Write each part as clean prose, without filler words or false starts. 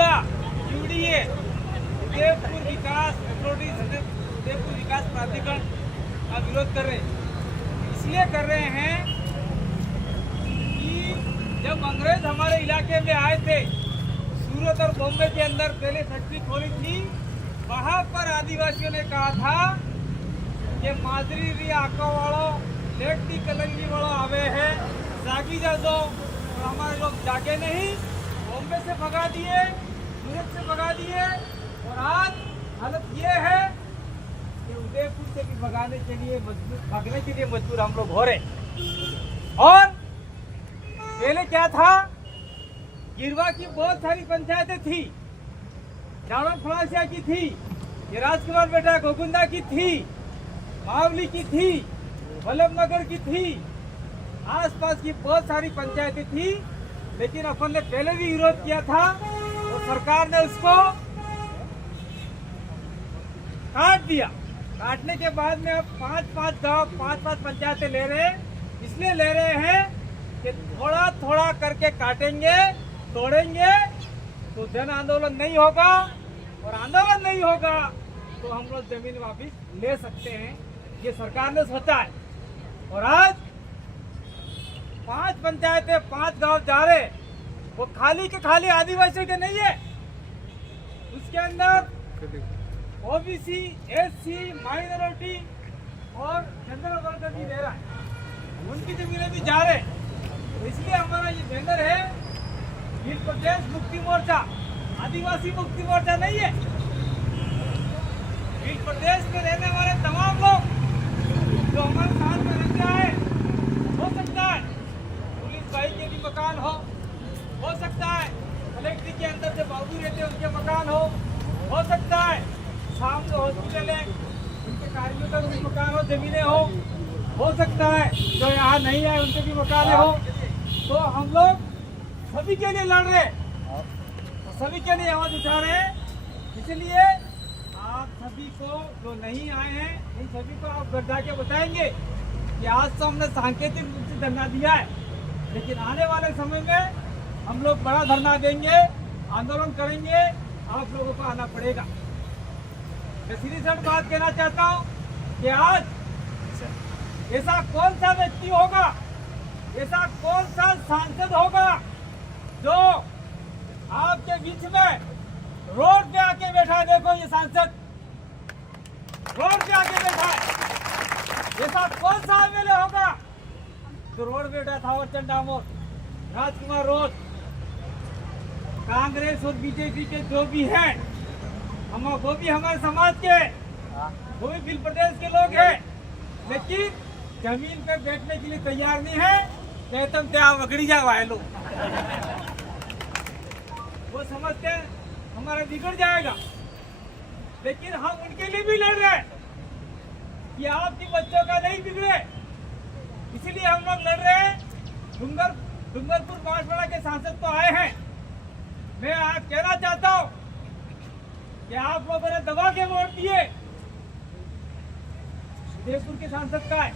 मुद्दा यूडीए उदयपुर विकास उदयपुर विकास प्राधिकरण का विरोध कर रहे हैं। इसलिए कर रहे हैं कि जब अंग्रेज हमारे इलाके में आए थे, सूरत और बॉम्बे के अंदर पहले फैक्ट्री खोली थी, वहाँ पर आदिवासियों ने कहा था कि माजरी री आका वालों लेटी कलंगी वालों आवे है, जागी जा दो। और हमारे लोग जागे नहीं, बॉम्बे से भगा दिए, सूरत से भगा दिए, और आज हालत ये है कि उदयपुर से भी भागने के लिए मजबूर हम लोग हो रहे। और पहले क्या था, गिरवा की बहुत सारी पंचायतें थी, जाड़ों फलासिया की थी, ये राजकुमार बेटा गोकुंदा की थी, मावली की थी, वल्लभनगर की थी, आसपास की बहुत सारी पंचायतें थी। लेकिन अपन ने पहले भी विरोध किया था और सरकार ने उसको काट दिया। काटने के बाद में अब 5-5 गांव 5-5 पंचायतें ले रहे हैं। इसलिए ले रहे हैं कि थोड़ा थोड़ा करके काटेंगे, तोड़ेंगे तो जन आंदोलन नहीं होगा, और आंदोलन नहीं होगा तो हम लोग जमीन वापिस ले सकते हैं। ये सरकार ने सोचा है। और आज 5 पंचायतें 5 गांव जा रहे, वो खाली के खाली आदिवासियों के नहीं है, उसके अंदर ओबीसी, एससी, माइनॉरिटी और जनरल वर्ग भी ले रहा है, उनकी जमीनें भी जा रहे। तो इसलिए हमारा ये बैनर है, भील प्रदेश मुक्ति मोर्चा, आदिवासी मुक्ति मोर्चा नहीं है। भील प्रदेश में रहने वाले तमाम लोग जो हमारे साथ में रहते आए, हो सकता है पुलिस भाई के भी मकान हो सकता है कलेक्ट्री के अंदर जो बाबू रहते हैं उनके मकान हो सकता है सामने हॉस्पिटल है उनके कार्मिकों का भी मकान हो, जमीनें हो सकता है जो यहाँ नहीं आए उनके भी मकान हो। तो हम लोग सभी के लिए लड़ रहे, सभी के लिए आवाज उठा रहे हैं। इसलिए आप सभी को जो नहीं आए हैं, इन सभी को आप घर जाके बताएंगे कि आज तो हमने सांकेतिक रूप से धरना दिया है, लेकिन आने वाले समय में हम लोग बड़ा धरना देंगे, आंदोलन करेंगे, आप लोगों को आना पड़ेगा। मैं सीधी सी बात कहना चाहता हूँ कि आज ऐसा कौन सा व्यक्ति होगा, ऐसा कौन सा सांसद होगा जो आपके बीच में रोड पे आके बैठा है। देखो ये सांसद रोड पे आके बैठा है। ऐसा कौन सा एमएलए होगा जो रोड पे बैठा? थावरचंद डामोर, राजकुमार रोज, कांग्रेस और बीजेपी के जो भी हैं, वो भी हमारे समाज के, वो भी भील प्रदेश के लोग हैं, लेकिन जमीन पे बैठने के लिए तैयार नहीं है। कहते हम क्या वगड़ी जाए लोग, वो समझते हैं हमारा बिगड़ जाएगा। लेकिन हम उनके लिए भी लड़ रहे हैं कि आपके बच्चों का नहीं बिगड़े, इसलिए हम लोग लड़ रहे हैं। डूंगरपुर बांसवाड़ा के सांसद तो आए हैं, मैं आज कहना चाहता हूँ कि आप लोगों ने दबा के वोट दिए। उदयपुर के सांसद का है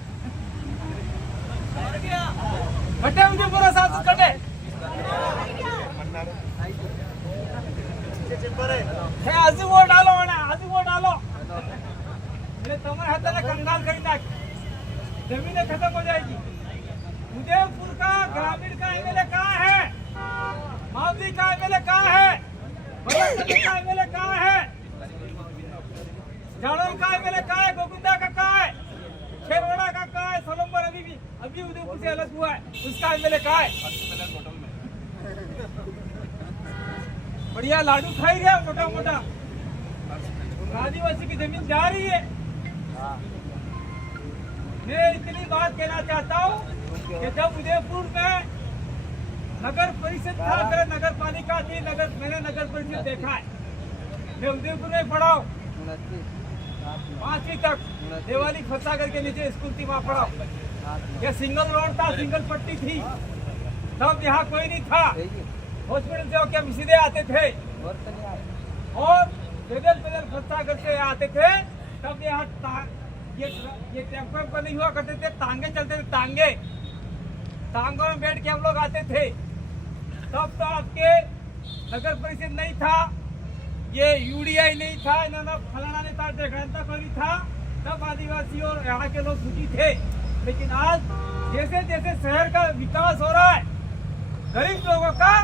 बटे, मुझे पूरा सांसद कटे आजू वोट डालो, आजू वोट डालो। तुम्हारे हाथ में कंगाल खरीदा, जमीनें खत्म हो जाएगी। उदयपुर का ग्रामीण का एमएलए कहाँ है? मावली का एमएलए कहाँ है? वल्लभनगर का एमएलए कहाँ है? जाड़ों का एमएलए कहाँ है? गोकुंदा का कहाँ है? खेरवाड़ा का कहाँ है? सोलंबर अभी उदयपुर से अलग हुआ है, उसका एमएलए कहाँ है? बढ़िया लाडू खाई रहे मोटा मोटा, आदिवासी की जमीन जा रही है। मैं इतनी बात कहना चाहता हूँ कि जब उदयपुर में नगर परिषद था, नगर पालिका थी, मैंने नगर परिषद देखा है। मैं उदयपुर में पढ़ा हूँ, 5वीं तक देवाली फंसा करके नीचे स्कूल थी, वहाँ पढ़ा। यह सिंगल रोड था, सिंगल पट्टी थी, तब यहाँ कोई नहीं था। हॉस्पिटल से होकर सीधे आते थे और पैदल फंसा करके आते थे। तब यहाँ ये टेम्पो नहीं हुआ करते थे, तांगे चलते थे, तांगों में बैठ के हम लोग आते थे। तब तो आपके नगर परिषद नहीं था, ये यूडीआई नहीं था, इन्होंने फलाना नहीं था, ढेकड़ता कोई था, तब आदिवासी और यहाँ के लोग सुखी थे। लेकिन आज जैसे जैसे शहर का विकास हो रहा है, गरीब लोगों का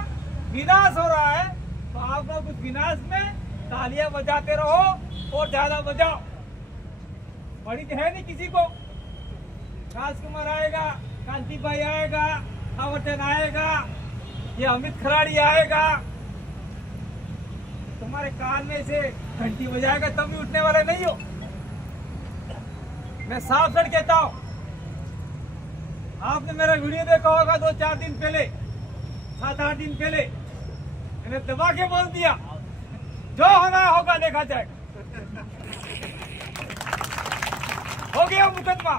विनाश हो रहा है, तो आप लोग उस विनाश में तालियां बजाते रहो और ज्यादा बजाओ। बड़ी तो है नहीं किसी को। राजकुमार आएगा, कांति भाई आएगा, आवटन आएगा, ये अमित खराड़ी आएगा, तुम्हारे कान में से घंटी बजाएगा तब भी उठने वाले नहीं हो। मैं साफ सच कहता हूं, आपने मेरा वीडियो देखा होगा 2-4 दिन पहले, 7-8 दिन पहले, मैंने दबा के बोल दिया जो होना होगा देखा जाएगा। हो गया मुकदमा,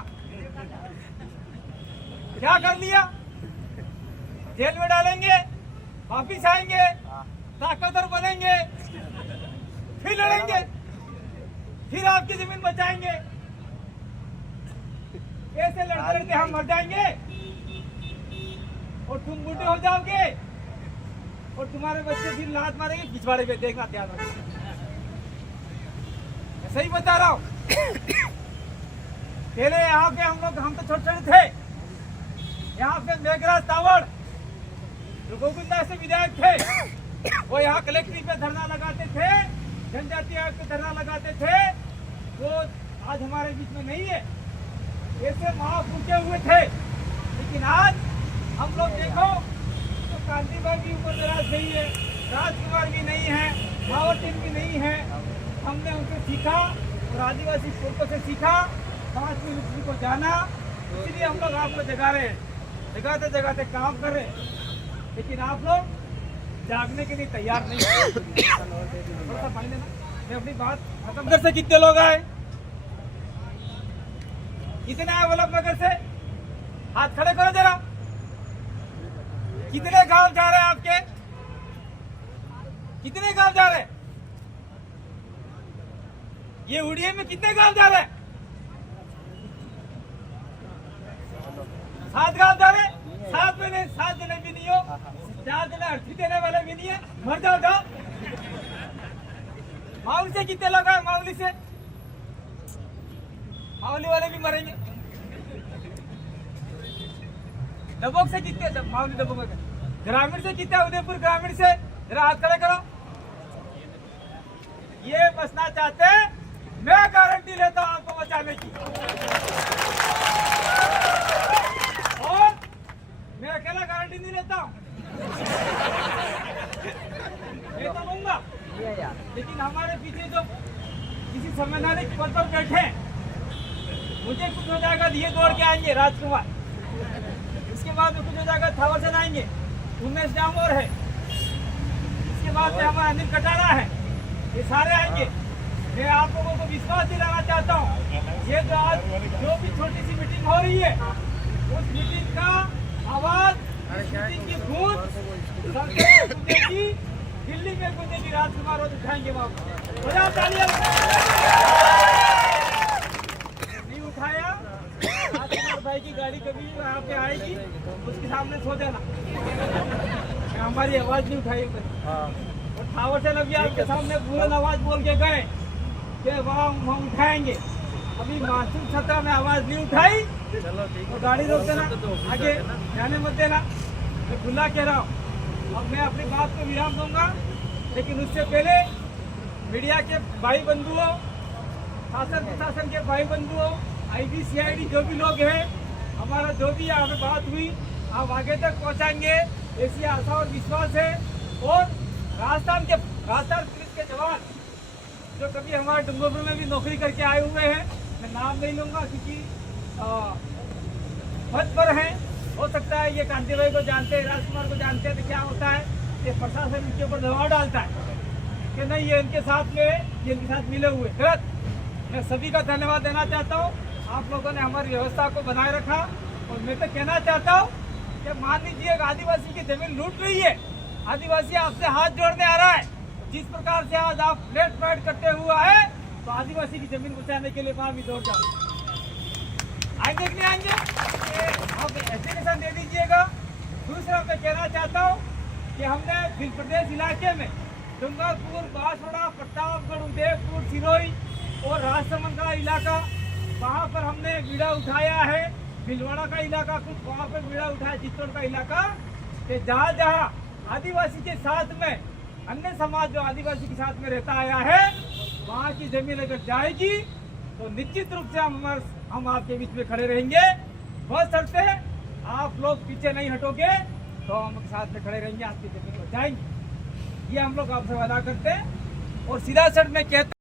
क्या कर लिया, जेल में डालेंगे, वापिस आएंगे, ताकतवर बनेंगे, फिर लड़ेंगे, फिर आपकी जमीन बचाएंगे। ऐसे लड़ते लड़ते हम मर जाएंगे और तुम बूढ़े हो जाओगे और तुम्हारे बच्चे फिर लात मारेंगे पिछवाड़े पे। देखना ध्यान रखना, मैं सही बता रहा हूँ। पहले यहाँ पे हम तो छोटे छोटे थे, यहाँ पे मेघराज तावड़ जो गोविंदा से विधायक थे, वो यहाँ कलेक्ट्रेट पे धरना लगाते थे, जनजाति आयोग पे धरना लगाते थे, वो आज हमारे बीच में नहीं है। ऐसे महापुरुष हुए थे, लेकिन आज हम लोग देखो तो कांति भाई भी ऊपर दराज नहीं है, राजकुमार भी नहीं है, मावटिन भी नहीं है। हमने उनसे सीखा और आदिवासी पुरखों से सीखा, 5 मिनट को जाना, इसलिए हम लोग आपको जगा रहे हैं, जगाते जगाते काम कर रहे हैं। लेकिन आप लोग जागने के लिए तैयार नहीं है। थोड़ा सा पानी देना, मैं अपनी बात खत्म कर से। कितने लोग आए, कितने आए वल्लभनगर से, हाथ खड़े करो जरा। कितने गांव जा रहे हैं आपके, कितने गांव जा रहे हैं, ये उड़िया में कितने गांव जा रहे हैं, 7 गांव जा रहे हैं। 7 में नहीं, 7 जने भी नहीं हो, 4 जने अर्थी देने वाले भी नहीं है, मर जाओ जाओ। माउली से कितने लोग आए, माउली से, माउली वाले भी मरेंगे। दबोक से कितने, माउली दबोक में ग्रामीण से कितने, उदयपुर ग्रामीण से, जरा हाथ खड़े करो। ये बचना चाहते हैं, मैं गारंटी लेता हूं आपको बचाने की, और मैं अकेला गारंटी नहीं लेता हूं, मैं तो लूंगा। लेकिन हमारे पीछे जो किसी संवैधानिक पद पर बैठे हैं, मुझे कुछ हो जाएगा ये दौड़ के आएंगे राजकुमार, इसके बाद में कुछ हो जाएगा थावरचंद आएंगे, उमेश डामोर है, इसके बाद में हमारा अनिल कटारा है, ये सारे आएंगे। मैं आप लोगों को विश्वास दिलाना चाहता हूँ, ये जो आज जो भी छोटी सी मीटिंग हो रही है, उस मीटिंग का आवाज, मीटिंग की गूंज गूंजेगी, दिल्ली में गूंजेगी। राजकुमार रोज उठाएंगे बाबू, बजाओ तालियां। नहीं उठाया, राजकुमार भाई की गाड़ी कभी यहाँ पे आएगी, उसके सामने सो जाना, हमारी आवाज नहीं उठाई। और थावरचंद अभी आपके सामने बुलंद आवाज बोल के गए कि वहाँ हम उठाएंगे। अभी मानसून सत्र में आवाज नहीं उठाई, तो गाड़ी रोक देना, आगे जाने मत देना, मैं खुला कह रहा हूँ। अब मैं अपनी बात को विराम दूंगा, लेकिन उससे पहले मीडिया के भाई बंधुओं, शासन प्रशासन के भाई बंधुओं, IB CID जो भी लोग हैं, हमारा जो भी यहाँ पे बात हुई आप आगे तक पहुँचाएंगे, ऐसी आशा और विश्वास है। और राजस्थान पुलिस के जवान जो कभी हमारे डूंगरपुर में भी नौकरी करके आए हुए हैं, मैं नाम नहीं लूंगा क्योंकि पद पर हैं, हो सकता है ये कांति भाई को जानते हैं, राजकुमार को जानते हैं, तो क्या होता है ये प्रशासन इनके ऊपर दबाव डालता है कि नहीं ये इनके साथ में, ये इनके साथ मिले हुए, गलत। मैं सभी का धन्यवाद देना चाहता हूँ, आप लोगों ने हमारी व्यवस्था को बनाए रखा। और मैं तो कहना चाहता हूँ कि मान लीजिए आदिवासी की जमीन लूट रही है, आदिवासी आपसे हाथ जोड़ने आ रहा है, जिस प्रकार से आज आप फ्लैट फाइट करते हुए आए, तो आदिवासी की जमीन बचाने के लिए वहां भी दौड़ जाओ। आएंगे कि नहीं आएंगे, आप ऐसे निशान दे दीजिएगा। दूसरा मैं कहना चाहता हूँ कि कि हमने भील प्रदेश इलाके में डूंगरपुर, बांसवाड़ा, प्रतापगढ़, उदयपुर, सिरोही और राजसमंद का इलाका, वहाँ पर हमने बीड़ा उठाया है। भीलवाड़ा का इलाका कुछ वहाँ पर बीड़ा उठाया, चित्तौड़ का इलाका, कि जहाँ जहाँ आदिवासी के साथ में अन्य समाज जो आदिवासी के साथ में रहता आया है, वहाँ की जमीन अगर जाएगी तो निश्चित रूप से हम आपके बीच में खड़े रहेंगे। बस शर्ते आप लोग पीछे नहीं हटोगे तो हम साथ में खड़े रहेंगे, आपकी जमीन को जाएंगे। ये हम लोग आपसे वादा करते हैं। और सीधा सर में कहते